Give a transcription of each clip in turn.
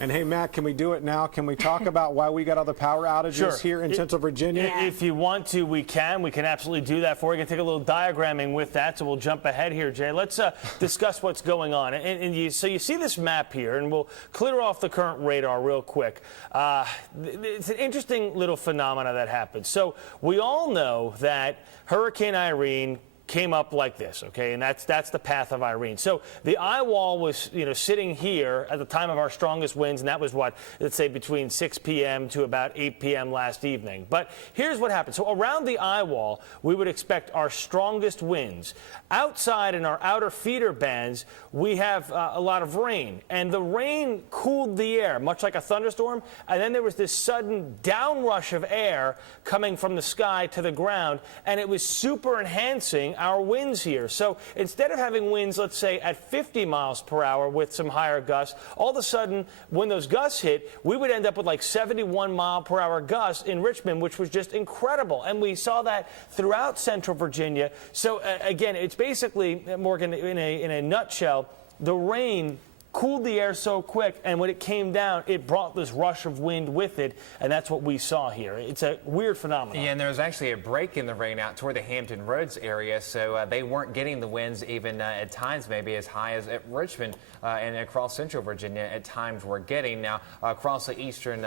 And hey, Matt, can we do it now? Can we talk about why we got all the power outages here in Central Virginia? If you want to, we can. We can absolutely do that for you. We can take a little diagramming with that, so we'll jump ahead here, Jay. Let's discuss what's going on. So you see this map here, and we'll clear off the current radar real quick. It's an interesting little phenomena that happens. So we all know that Hurricane Irene came up like this, okay, and that's the path of Irene. So the eye wall was, sitting here at the time of our strongest winds, and that was what, let's say, between 6 p.m. to about 8 p.m. last evening. But here's what happened. So around the eye wall, we would expect our strongest winds. Outside in our outer feeder bands, we have a lot of rain, and the rain cooled the air, much like a thunderstorm, and then there was this sudden downrush of air coming from the sky to the ground, and it was super enhancing our winds here. So instead of having winds, let's say, at 50 miles per hour with some higher gusts, all of a sudden, when those gusts hit, we would end up with like 71 mile per hour gusts in Richmond, which was just incredible. And we saw that throughout Central Virginia. So again, it's basically, Morgan, in a nutshell, the rain cooled the air so quick, and when it came down, it brought this rush of wind with it, and that's what we saw here. It's a weird phenomenon. Yeah, and there was actually a break in the rain out toward the Hampton Roads area, so they weren't getting the winds even at times maybe as high as at Richmond and across Central Virginia at times we're getting. Now, across the eastern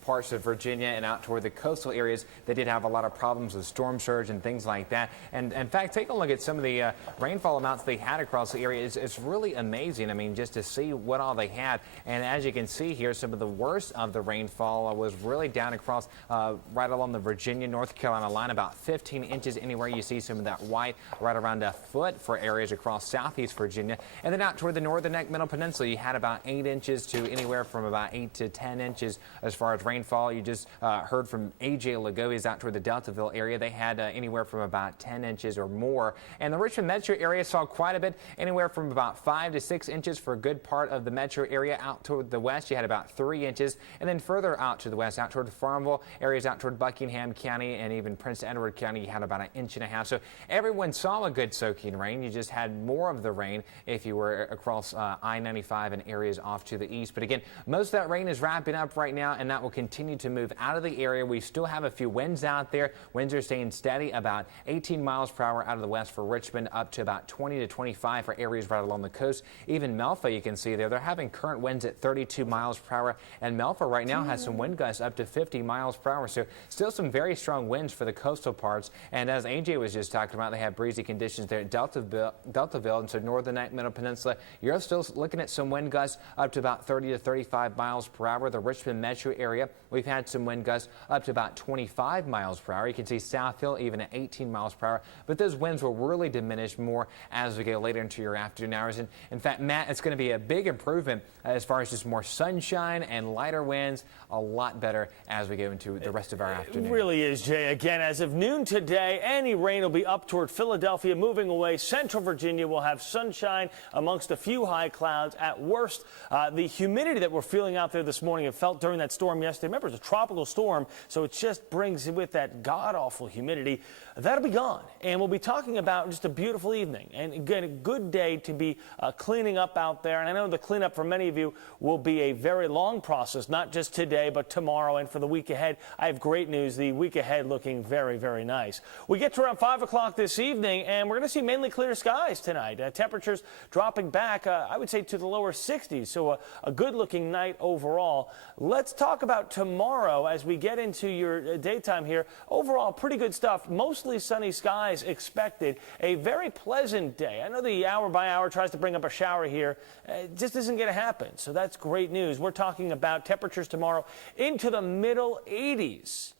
parts of Virginia and out toward the coastal areas, they did have a lot of problems with storm surge and things like that. And in fact, take a look at some of the rainfall amounts they had across the area. It's really amazing. I mean, just to see what all they had. And as you can see here, some of the worst of the rainfall was really down across right along the Virginia, North Carolina line, about 15 inches anywhere. You see some of that white right around a foot for areas across southeast Virginia. And then out toward the northern neck middle peninsula, you had about 8 inches to anywhere from about 8 to 10 inches as far as rainfall. You just heard from A.J. Lagoes out toward the Deltaville area. They had anywhere from about 10 inches or more. And the Richmond metro area saw quite a bit, anywhere from about 5 to 6 inches for a good part of the metro area. Out toward the west, you had about 3 inches. And then further out to the west, out toward Farmville, areas out toward Buckingham County and even Prince Edward County, you had about 1.5 inches. So everyone saw a good soaking rain. You just had more of the rain if you were across I-95 and areas off to the east. But again, most of that rain is wrapping up right now, and that will continue to move out of the area. We still have a few winds out there. Winds are staying steady, about 18 miles per hour out of the west for Richmond, up to about 20 to 25 for areas right along the coast. Even Melfa, you can see there, they're having current winds at 32 miles per hour, and Melfa right now has some wind gusts up to 50 miles per hour. So still some very strong winds for the coastal parts. And as AJ was just talking about, they have breezy conditions there at Deltaville, and so northern neck middle peninsula, you're still looking at some wind gusts up to about 30 to 35 miles per hour. The Richmond metro area, we've had some wind gusts up to about 25 miles per hour. You can see South Hill even at 18 miles per hour, but those winds will really diminish more as we go later into your afternoon hours. And in fact, Matt, it's going to be a big improvement as far as just more sunshine and lighter winds, a lot better as we go into the rest of our afternoon. It really is, Jay. Again, as of noon today, any rain will be up toward Philadelphia, moving away. Central Virginia will have sunshine amongst a few high clouds. At worst, the humidity that we're feeling out there this morning and felt during that storm yesterday, remember, it's a tropical storm, so it just brings with that god-awful humidity. That'll be gone, and we'll be talking about just a beautiful evening and again, a good day to be cleaning up out there. And I know the cleanup for many of you will be a very long process, not just today, but tomorrow and for the week ahead. I have great news. The week ahead looking very, very nice. We get to around 5 o'clock this evening, and we're going to see mainly clear skies tonight. Temperatures dropping back, I would say, to the lower 60s, so a good-looking night overall. Let's talk about tomorrow as we get into your daytime here. Overall, pretty good stuff. Mostly sunny skies expected. A very pleasant day. I know the hour by hour tries to bring up a shower here. It just isn't going to happen, so that's great news. We're talking about temperatures tomorrow into the middle 80s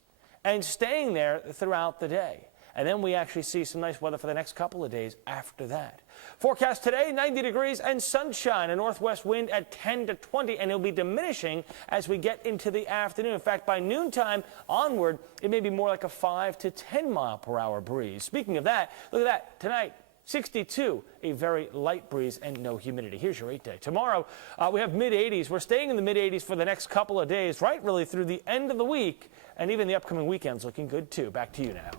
and staying there throughout the day. And then we actually see some nice weather for the next couple of days after that. Forecast today, 90 degrees and sunshine, a northwest wind at 10 to 20, and it'll be diminishing as we get into the afternoon. In fact, by noontime onward, it may be more like a 5 to 10 mile per hour breeze. Speaking of that, look at that. Tonight, 62, a very light breeze and no humidity. Here's your 8-day. Tomorrow, we have mid-80s. We're staying in the mid-80s for the next couple of days, right really through the end of the week, and even the upcoming weekend's looking good, too. Back to you now.